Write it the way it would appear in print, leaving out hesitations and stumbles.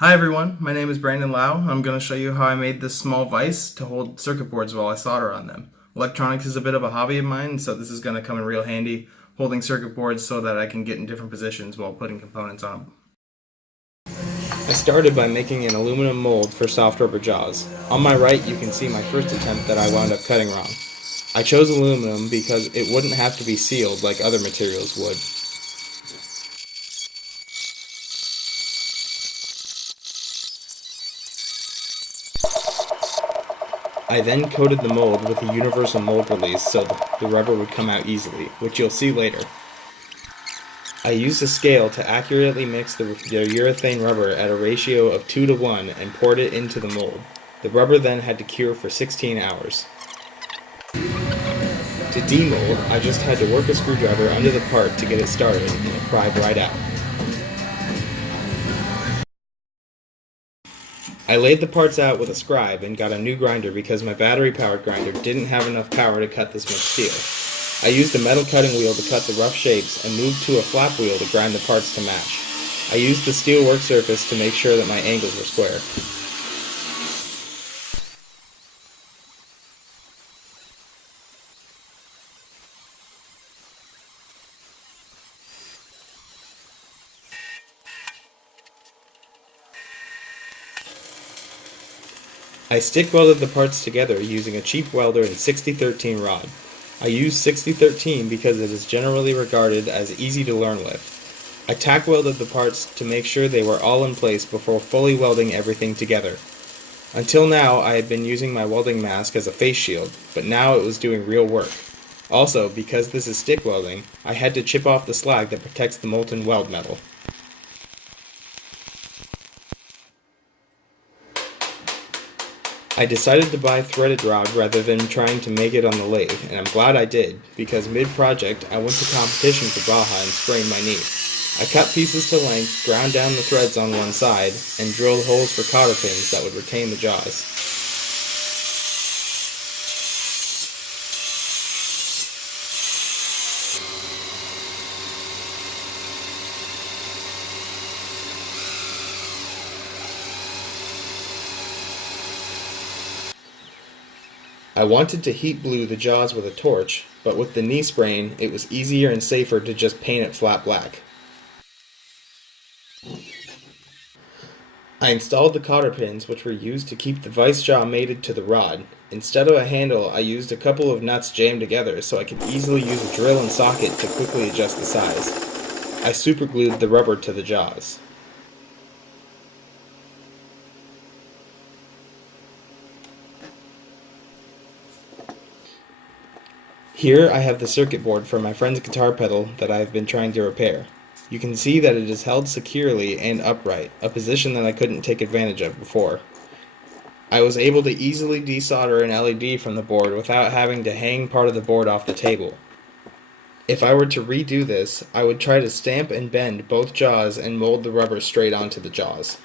Hi everyone, my name is Brandon Lau. I'm going to show you how I made this small vise to hold circuit boards while I solder on them. Electronics is a bit of a hobby of mine, so this is going to come in real handy, holding circuit boards so that I can get in different positions while putting components on them. I started by making an aluminum mold for soft rubber jaws. On my right you can see my first attempt that I wound up cutting wrong. I chose aluminum because it wouldn't have to be sealed like other materials would. I then coated the mold with a universal mold release so the rubber would come out easily, which you'll see later. I used a scale to accurately mix the urethane rubber at a ratio of 2 to 1 and poured it into the mold. The rubber then had to cure for 16 hours. To demold, I just had to work a screwdriver under the part to get it started, and it pried right out. I laid the parts out with a scribe and got a new grinder because my battery-powered grinder didn't have enough power to cut this much steel. I used a metal cutting wheel to cut the rough shapes and moved to a flap wheel to grind the parts to match. I used the steel work surface to make sure that my angles were square. I stick welded the parts together using a cheap welder and 6013 rod. I use 6013 because it is generally regarded as easy to learn with. I tack welded the parts to make sure they were all in place before fully welding everything together. Until now I had been using my welding mask as a face shield, but now it was doing real work. Also, because this is stick welding, I had to chip off the slag that protects the molten weld metal. I decided to buy threaded rod rather than trying to make it on the lathe, and I'm glad I did, because mid-project I went to competition for Baja and sprained my knee. I cut pieces to length, ground down the threads on one side, and drilled holes for cotter pins that would retain the jaws. I wanted to heat blue the jaws with a torch, but with the knee sprain, it was easier and safer to just paint it flat black. I installed the cotter pins, which were used to keep the vice jaw mated to the rod. Instead of a handle, I used a couple of nuts jammed together so I could easily use a drill and socket to quickly adjust the size. I superglued the rubber to the jaws. Here I have the circuit board for my friend's guitar pedal that I have been trying to repair. You can see that it is held securely and upright, a position that I couldn't take advantage of before. I was able to easily desolder an LED from the board without having to hang part of the board off the table. If I were to redo this, I would try to stamp and bend both jaws and mold the rubber straight onto the jaws.